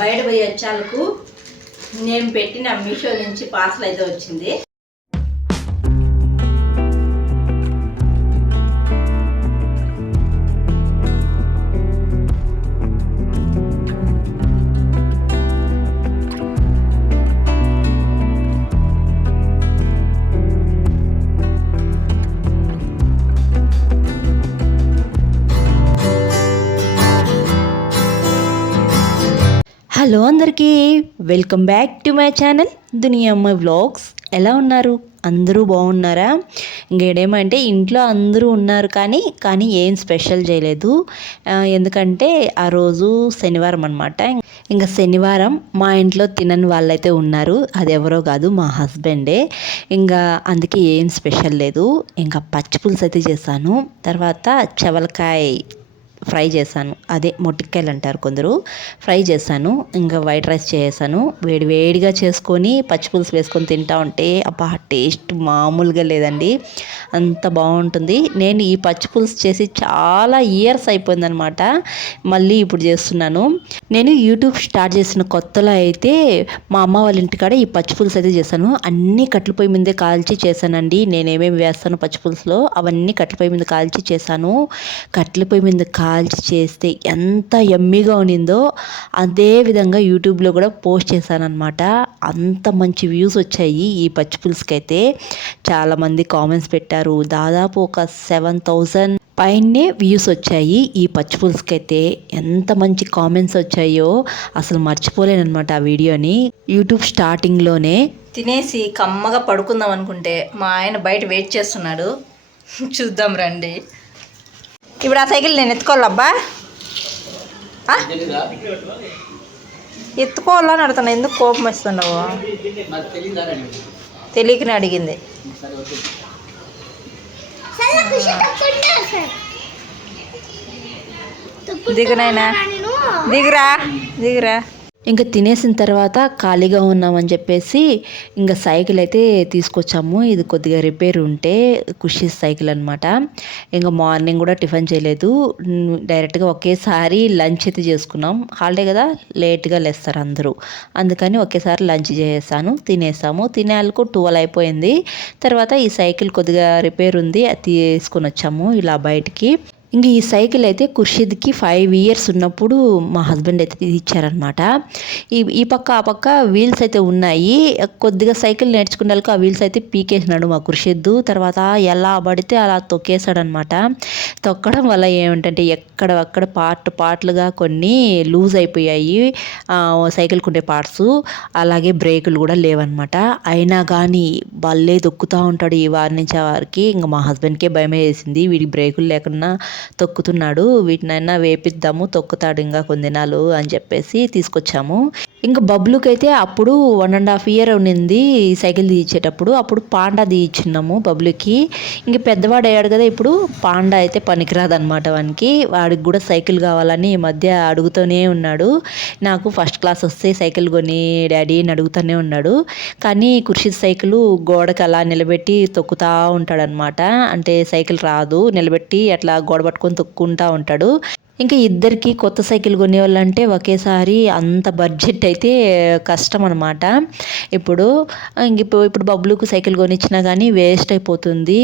బయట పోయి వచ్చాలకు నేను పెట్టిన మీషో నుంచి పార్సల్ అయితే వచ్చింది. హలో అందరికీ, welcome back to my channel దునియా అమ్మాయి వ్లాగ్స్. ఎలా ఉన్నారు? అందరూ బాగున్నారా? ఇంకేడేమంటే ఇంట్లో అందరూ ఉన్నారు కానీ ఏం స్పెషల్ చేయలేదు. ఎందుకంటే ఆ రోజు శనివారం అనమాట. ఇంకా శనివారం మా ఇంట్లో తినని వాళ్ళైతే ఉన్నారు. అది ఎవరో కాదు, మా హస్బెండే. ఇంకా అందుకే ఏం స్పెషల్ లేదు. ఇంకా పచ్చి పులుసు అయితే చేశాను. తర్వాత చవలకాయ ఫ్రై చేశాను, అదే మొట్టికాయలు అంటారు కొందరు. ఫ్రై చేశాను. ఇంకా వైట్ రైస్ చేసాను. వేడిగా చేసుకొని పచ్చిపులుసు వేసుకొని తింటా ఉంటే అబ్బా టేస్ట్ మామూలుగా లేదండి, అంత బాగుంటుంది. నేను ఈ పచ్చిపులుసు చేసి చాలా ఇయర్స్ అయిపోయిందనమాట. మళ్ళీ ఇప్పుడు చేస్తున్నాను. నేను యూట్యూబ్ స్టార్ట్ చేసిన కొత్తలో అయితే మా అమ్మ వాళ్ళ ఇంటికాడ ఈ పచ్చిపులుసు అయితే చేశాను. అన్నీ కట్టెల పొయ్యి మీదే కాల్చి చేశానండి. నేనేమేమి వేస్తాను పచ్చిపులుసులో అవన్నీ కట్టెల పొయ్యి మీద కాల్చి చేశాను. కట్టెల పొయ్యి మీద కాల్చి చేస్తే ఎంత యమ్మీగా ఉన్నిందో అదే విధంగా యూట్యూబ్లో కూడా పోస్ట్ చేశాను అనమాట. అంత మంచి వ్యూస్ వచ్చాయి ఈ పచ్చి పులుసుకి అయితే. చాలామంది కామెంట్స్ పెట్టారు. దాదాపు ఒక 7,000 పైనే వ్యూస్ వచ్చాయి ఈ పచ్చి పులుసుకి అయితే. ఎంత మంచి కామెంట్స్ వచ్చాయో అసలు మర్చిపోలేనమాట ఆ వీడియోని. యూట్యూబ్ స్టార్టింగ్లోనే తినేసి కమ్మగా పడుకుందాం అనుకుంటే మా ఆయన బయట వెయిట్ చేస్తున్నాడు. చూద్దాం రండి. ఇప్పుడు ఆ సైకిల్ నేను ఎత్తుకోవాలబ్బా, ఎత్తుకోవాలని అడుగుతున్నా. ఎందుకు కోపం వస్తున్నావు? తెలియకనే అడిగింది. దిగునైనా దిగురా. ఇంకా తినేసిన తర్వాత ఖాళీగా ఉన్నామని చెప్పేసి ఇంకా సైకిల్ అయితే తీసుకొచ్చాము. ఇది కొద్దిగా రిపేర్ ఉంటే ఖుషి సైకిల్ అనమాట. ఇంకా మార్నింగ్ కూడా టిఫిన్ చేయలేదు, డైరెక్ట్గా ఒకేసారి లంచ్ అయితే చేసుకున్నాం. హాలిడే కదా, లేట్గా లేస్తారు అందరూ, అందుకని ఒకేసారి లంచ్ చేసాను. తినేసాము. తినేళ్ళకు 12 అయిపోయింది. తర్వాత ఈ సైకిల్ కొద్దిగా రిపేర్ ఉంది, అది తీసుకొని వచ్చాము ఇలా బయటికి. ఇంక ఈ సైకిల్ అయితే ఖుర్షిద్కి 5 ఇయర్స్ ఉన్నప్పుడు మా హస్బెండ్ అయితే ఇచ్చారనమాట. ఈ పక్క ఆ పక్క వీల్స్ అయితే ఉన్నాయి. కొద్దిగా సైకిల్ నేర్చుకునేందుకు ఆ వీల్స్ అయితే పీకేసినాడు మా ఖుర్షిద్. తర్వాత ఎలా పడితే అలా తొక్కేశాడనమాట. తొక్కడం వల్ల ఏమిటంటే ఎక్కడక్కడ పార్ట్లుగా కొన్ని లూజ్ అయిపోయాయి సైకిల్కి ఉండే పార్ట్స్. అలాగే బ్రేకులు కూడా లేవన్నమాట. అయినా కానీ భలే తొక్కుతూ ఉంటాడు ఈ వారి నుంచి ఆ వారికి. ఇంకా మా హస్బెండ్కే భయమే వేసింది, వీడికి బ్రేకులు లేకుండా తొక్కుతున్నాడు, వీటినైనా వేపిద్దాము, తొక్కుతాడు ఇంకా కొన్ని దినాలు అని చెప్పేసి తీసుకొచ్చాము. ఇంకా బబ్లుకి అయితే అప్పుడు 1.5 ఇయర్ ఉన్నింది సైకిల్ తీయించేటప్పుడు. అప్పుడు పాండా తీయించున్నాము బబ్లుకి. ఇంక పెద్దవాడు అయ్యాడు కదా, ఇప్పుడు పాండా అయితే పనికిరాదనమాట వానికి. వాడికి కూడా సైకిల్ కావాలని ఈ మధ్య అడుగుతూనే ఉన్నాడు. నాకు ఫస్ట్ క్లాస్ వస్తే సైకిల్ కొని డాడీ అని అడుగుతూనే ఉన్నాడు. కానీ ఖుర్షిద్ సైకిల్ గోడకి అలా నిలబెట్టి తొక్కుతూ ఉంటాడనమాట. అంటే సైకిల్ రాదు, నిలబెట్టి అట్లా గోడ పట్టుకొని తొక్కుంటూ ఉంటాడు. ఇంకా ఇద్దరికి కొత్త సైకిల్ కొనేవాళ్ళంటే ఒకేసారి అంత బడ్జెట్ అయితే కష్టం అనమాట. ఇప్పుడు బబ్లుకు సైకిల్ కొనిచ్చినా కానీ వేస్ట్ అయిపోతుంది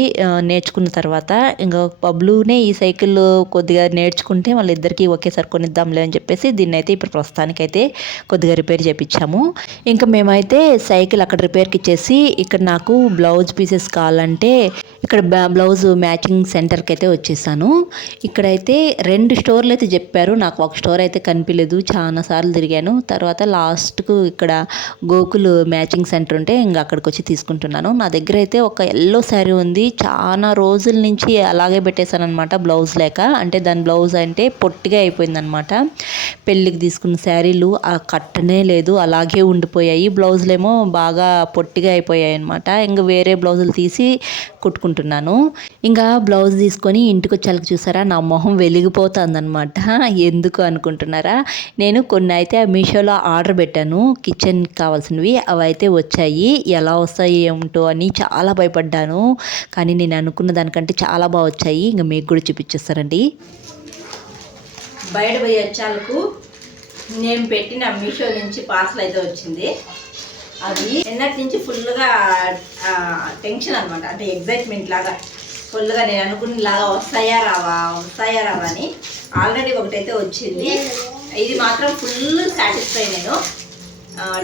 నేర్చుకున్న తర్వాత. ఇంకా బబ్లునే ఈ సైకిల్ కొద్దిగా నేర్చుకుంటే వాళ్ళిద్దరికీ ఒకేసారి కొనిద్దాంలే అని చెప్పేసి దీన్ని అయితే ఇప్పుడు ప్రస్తుతానికైతే కొద్దిగా రిపేర్ చేయించాము. ఇంకా మేమైతే సైకిల్ అక్కడ రిపేర్కి ఇచ్చేసి ఇక్కడ నాకు బ్లౌజ్ పీసెస్ కావాలంటే ఇక్కడ బ్లౌజ్ మ్యాచింగ్ సెంటర్కి అయితే వచ్చేసాను. ఇక్కడైతే 2 స్టోర్లు అయితే చెప్పారు. నాకు ఒక స్టోర్ అయితే కనిపించలేదు, చాలా సార్లు తిరిగాను. తర్వాత లాస్ట్కు ఇక్కడ గోకుల్ మ్యాచింగ్ సెంటర్ ఉంటే ఇంకా అక్కడికి వచ్చి తీసుకుంటున్నాను. నా దగ్గర అయితే ఒక ఎల్లో శారీ ఉంది, చాలా రోజుల నుంచి అలాగే పెట్టేశాను అనమాట, బ్లౌజ్ లేక. అంటే దాని బ్లౌజ్ అంటే పొట్టిగా అయిపోయిందనమాట. పెళ్ళికి తీసుకున్న శారీలు కట్టనే లేదు, అలాగే ఉండిపోయాయి. బ్లౌజులేమో బాగా పొట్టిగా అయిపోయాయి అనమాట. ఇంకా వేరే బ్లౌజులు తీసి కుట్టుకుంటున్నాను. ఇంకా బ్లౌజ్ తీసుకొని ఇంటికి వచ్చేళ్ళకి చూసారా నా మొహం వెలిగిపోతుంది అనమాట. ఎందుకు అనుకుంటున్నారా? నేను కొన్ని అయితే మీషోలో ఆర్డర్ పెట్టాను, కిచెన్ కావాల్సినవి. అవి అయితే వచ్చాయి. ఎలా వస్తాయి ఏమిటో అని చాలా భయపడ్డాను. కానీ నేను అనుకున్న దానికంటే చాలా బాగా వచ్చాయి. ఇంకా మీకు కూడా చూపించేస్తారండి. బయట పోయి వచ్చాలకు నేను పెట్టిన మీషో నుంచి పార్సల్ అయితే వచ్చింది. అవి నిన్నటి నుంచి ఫుల్గా టెన్షన్ అనమాట, అంటే ఎగ్జైట్మెంట్ లాగా ఫుల్గా నేను అనుకున్న లాగా వస్తాయా రావా అని. ఆల్రెడీ ఒకటైతే వచ్చింది. ఇది మాత్రం ఫుల్ సాటిస్ఫై. నేను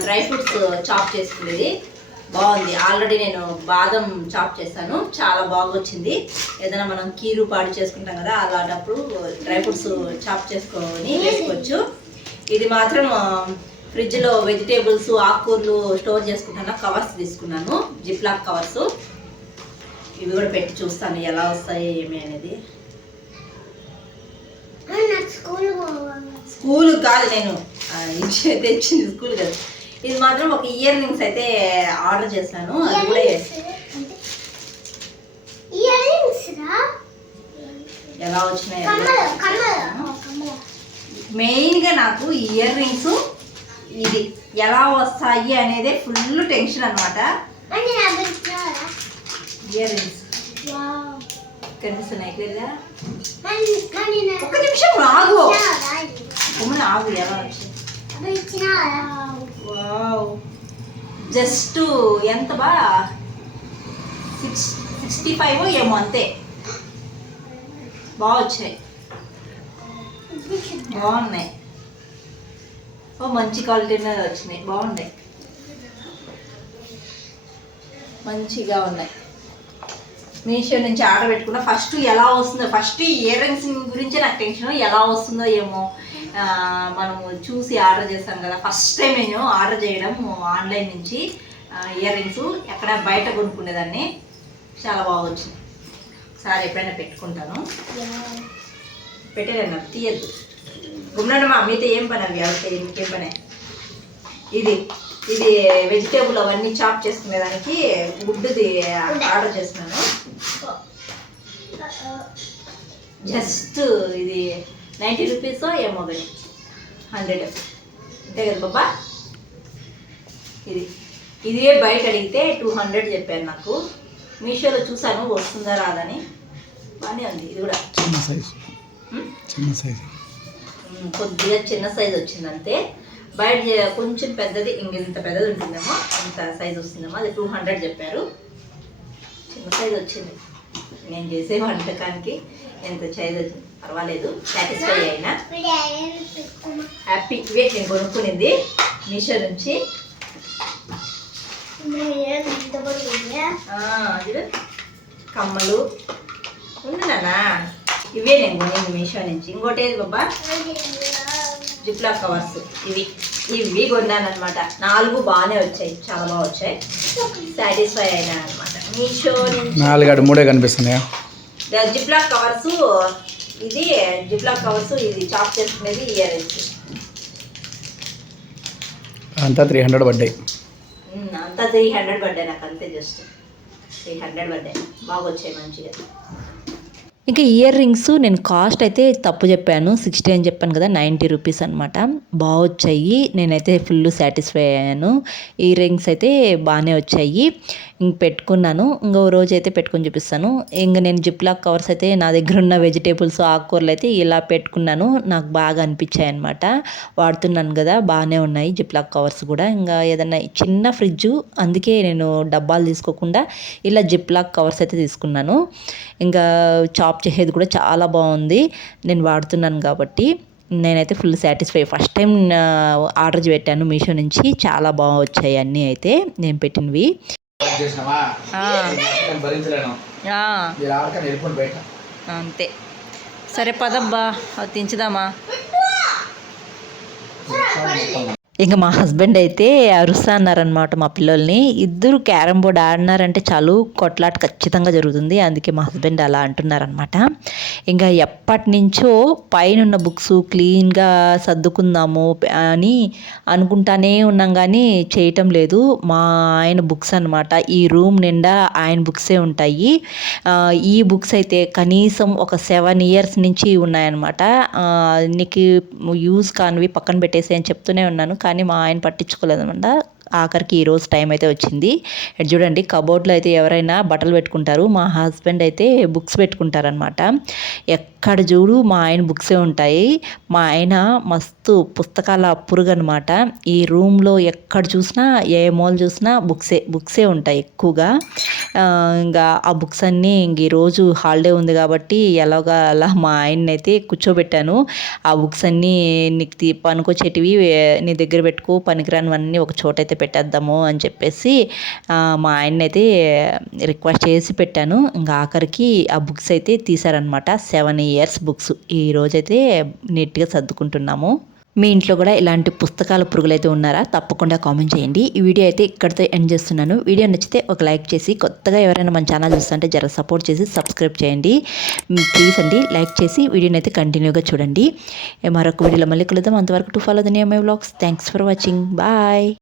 డ్రై ఫ్రూట్స్ చాప్ చేసుకునేది బాగుంది. ఆల్రెడీ నేను బాదం చాప్ చేశాను, చాలా బాగా వచ్చింది. ఏదైనా మనం కీరు పాడు చేసుకుంటాం కదా, అలాంటప్పుడు డ్రై ఫ్రూట్స్ చాప్ చేసుకొని వేసుకోవచ్చు. ఇది మాత్రం ఫ్రిడ్జ్లో వెజిటేబుల్స్ ఆకుకూరలు స్టోర్ చేసుకుంటాను. కవర్స్ తీసుకున్నాను, జిప్లాక్ కవర్స్. ఇవి కూడా పెట్టి చూస్తాను ఎలా వస్తాయి ఏమి అనేది. స్కూల్ కాదు, నేను తెచ్చింది స్కూల్ కదా. ఇది మాత్రం ఒక ఇయర్ రింగ్స్ అయితే ఆర్డర్ చేశాను. అది కూడా ఎలా వచ్చినాయి మెయిన్గా నాకు ఇయర్ రింగ్స్ ఇది ఎలా వస్తాయి అనేది ఫుల్ టెన్షన్ అనమాట. ఇయర్ రింగ్స్ కనిపిస్తున్నాయి క్లియర్గా. ఒక్క నిమిషం ఆగు, ఆగు. ఎలా వచ్చింది? జస్ట్ ఎంత 65 ఏమో అంతే. బాగా వచ్చాయి, బాగున్నాయి. మంచి క్వాలిటీలో వచ్చినాయి, బాగున్నాయి, మంచిగా ఉన్నాయి. మీషో నుంచి ఆర్డర్ పెట్టుకున్నా. ఫస్ట్ ఎలా వస్తుందో, ఫస్ట్ ఇయర్ రింగ్స్ గురించే నాకు టెన్షన్, ఎలా వస్తుందో ఏమో. మనము చూసి ఆర్డర్ చేస్తాం కదా, ఫస్ట్ టైం నేను ఆర్డర్ చేయడం ఆన్లైన్ నుంచి ఇయర్ రింగ్స్. ఎక్కడ బయట కొనుక్కునేదాన్ని. చాలా బాగా వచ్చింది. ఒకసారి ఎప్పుడైనా పెట్టుకుంటాను. పెట్టేదన్నా తీయద్దు, గుమ్మనమ్మా. మీతో ఏం పని అవి అవుతాయి, ఇంకేం పని. ఇది వెజిటేబుల్ అవన్నీ చాప్ చేసుకునేదానికి వుడ్ది ఆర్డర్ చేస్తున్నాను. జస్ట్ ఇది 90 రూపీస్ ఏమో కానీ 100 అంతే కదా బాబా. ఇదే బయట అడిగితే 200 చెప్పారు నాకు. మీషోలో చూసాను వస్తుందా రాదని, బాగానే ఉంది. ఇది కూడా చిన్న సైజు కొద్దిగా చిన్న సైజు వచ్చింది అంతే. బయట కొంచెం పెద్దది, ఇంత పెద్దది ఉంటుందేమో, ఇంత సైజు వస్తుందేమో. అది 200 చెప్పారు. చిన్న సైజు వచ్చింది. నేను చేసే వంటకానికి ఎంత సైజు వచ్చింది పర్వాలేదు, సాటిస్ఫై అయినా హ్యాపీ. ఇవే నేను కొనుక్కునింది మీషో నుంచి. కమ్మలు ఉన్నానా, ఇవే నేను కొనింది మీషో నుంచి. ఇంకోటి ఏది బాబా, జిప్లాక్ కవర్స్. ఇవి కొన్నాను అనమాట. 4 బాగానే వచ్చాయి, చాలా బాగా వచ్చాయి. సాటిస్ఫై అయినా అనమాట. మీషో నుంచి 4 3 కనిపిస్తున్నాయా జిప్లాక్ కవర్స్. ఇది జిప్లాక్ కవర్స్, ఇది చాప్ చేసుకునేది ఇయర్ రింగ్స్. అంతా 300 పడ్డాయి. అంతా 300 పడ్డాయి నాకు, అంతే. జస్ట్ 300 పడ్డాయి. బాగా వచ్చాయి మంచిగా. ఇంకా ఇయర్ రింగ్స్ నేను కాస్ట్ అయితే తప్పు చెప్పాను, 60 అని చెప్పాను కదా, 90 రూపీస్ అనమాట. బాగా వచ్చాయి. నేనైతే ఫుల్ సాటిస్ఫై అయ్యాను. ఇయర్ రింగ్స్ అయితే బాగానే వచ్చాయి. ఇంక పెట్టుకున్నాను. ఇంకో రోజు అయితే పెట్టుకొని చూపిస్తాను. ఇంక నేను జిప్లాక్ కవర్స్ అయితే నా దగ్గర ఉన్న వెజిటేబుల్స్ ఆకుకూరలు అయితే ఇలా పెట్టుకున్నాను. నాకు బాగా అనిపించాయి అనమాట. వాడుతున్నాను కదా, బాగానే ఉన్నాయి జిప్లాక్ కవర్స్ కూడా. ఇంకా ఏదన్నా చిన్న ఫ్రిడ్జ్, అందుకే నేను డబ్బాలు తీసుకోకుండా ఇలా జిప్లాక్ కవర్స్ అయితే తీసుకున్నాను. ఇంకా చాప్ చేసేది కూడా చాలా బాగుంది. నేను వాడుతున్నాను కాబట్టి నేనైతే full satisfy. First time order పెట్టాను మీషో నుంచి. చాలా బాగా వచ్చాయి అన్నీ అయితే నేను పెట్టినవి. అంతే. సరే పదబ్బా, అది తించుదామా. ఇంకా మా హస్బెండ్ అయితే అరుస్తా అన్నారనమాట మా పిల్లల్ని. ఇద్దరు క్యారమ్ బోర్డ్ ఆడినారంటే చాలు కొట్లాట ఖచ్చితంగా జరుగుతుంది. అందుకే మా హస్బెండ్ అలా అంటున్నారనమాట. ఇంకా ఎప్పటి నుంచో పైన బుక్స్ క్లీన్గా సర్దుకుందాము అని అనుకుంటానే ఉన్నాం, కానీ చేయటం లేదు. మా ఆయన బుక్స్ అనమాట. ఈ రూమ్ నిండా ఆయన బుక్సే ఉంటాయి. ఈ బుక్స్ అయితే కనీసం ఒక 7 years నుంచి ఉన్నాయన్నమాట. నీకు యూజ్ కానివి పక్కన పెట్టేసి అని చెప్తూనే ఉన్నాను, కానీ మా ఆయన పట్టించుకోలేదన్నమాట. ఆఖరికి ఈరోజు టైం అయితే వచ్చింది. ఇటు చూడండి కబోర్డ్లో అయితే ఎవరైనా బట్టలు పెట్టుకుంటారు, మా హస్బెండ్ అయితే బుక్స్ పెట్టుకుంటారనమాట. ఎక్కడ చూడు మా ఆయన బుక్సే ఉంటాయి. మా ఆయన మస్తు పుస్తకాల పురుగు అనమాట. ఈ రూమ్లో ఎక్కడ చూసినా ఏ మూల చూసినా బుక్సే ఉంటాయి ఎక్కువగా. ఇంకా ఆ బుక్స్ అన్నీ ఇంక ఈరోజు హాలిడే ఉంది కాబట్టి ఎలాగా అలా మా ఆయన్ని అయితే కూర్చోబెట్టాను. ఆ బుక్స్ అన్నీ నీకు పనికొచ్చేటివి నీ దగ్గర పెట్టుకో, పనికిరానివన్నీ ఒక చోట అయితే పెట్టేద్దాము అని చెప్పేసి మా ఆయన్ని అయితే రిక్వెస్ట్ చేసి పెట్టాను. ఇంకా ఆఖరికి ఆ బుక్స్ అయితే తీశారనమాట. 7 years బుక్స్. ఈ రోజైతే నీట్గా సర్దుకుంటున్నాము. మీ ఇంట్లో కూడా ఇలాంటి పుస్తకాల పురుగులైతే ఉన్నారా? తప్పకుండా కామెంట్ చేయండి. ఈ వీడియో అయితే ఇక్కడితో ఎండ్ చేస్తున్నాను. వీడియో నచ్చితే ఒక లైక్ చేసి, కొత్తగా ఎవరైనా మన ఛానల్ చూస్తుంటే జర సపోర్ట్ చేసి సబ్స్క్రైబ్ చేయండి ప్లీజ్ అండి. లైక్ చేసి వీడియోని అయితే కంటిన్యూగా చూడండి. మరొక వీడియోలో మళ్ళీ కలుద్దాం. అంతవరకు to follow the new my vlogs. Thanks for watching. Bye.